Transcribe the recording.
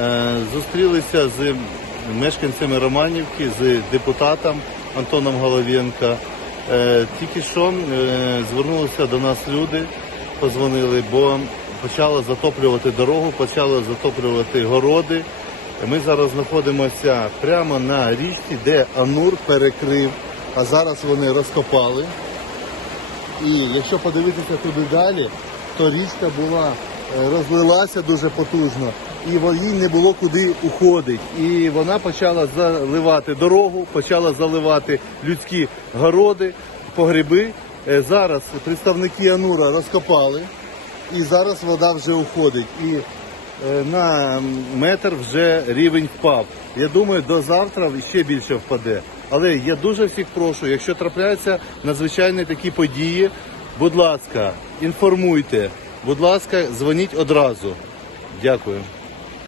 Е, Зустрілися з мешканцями Романівки, з депутатом Антоном Головенко. Е, Тільки що е, звернулися до нас люди, позвонили, бо почали затоплювати дорогу, почали затоплювати городи. Ми зараз знаходимося прямо на річці, де Анур перекрив, а зараз вони розкопали. І якщо подивитися туди далі, то річка була розлилася дуже потужно, і їй не було куди уходити. І вона почала заливати дорогу, почала заливати людські городи, погреби. Е, Зараз представники Анура розкопали, і зараз вода вже уходить. І е, на метр вже рівень впав. Я думаю, до завтра ще більше впаде. Але я дуже всіх прошу, якщо трапляються надзвичайні такі події, будь ласка, інформуйте, будь ласка, дзвоніть одразу. Дякую.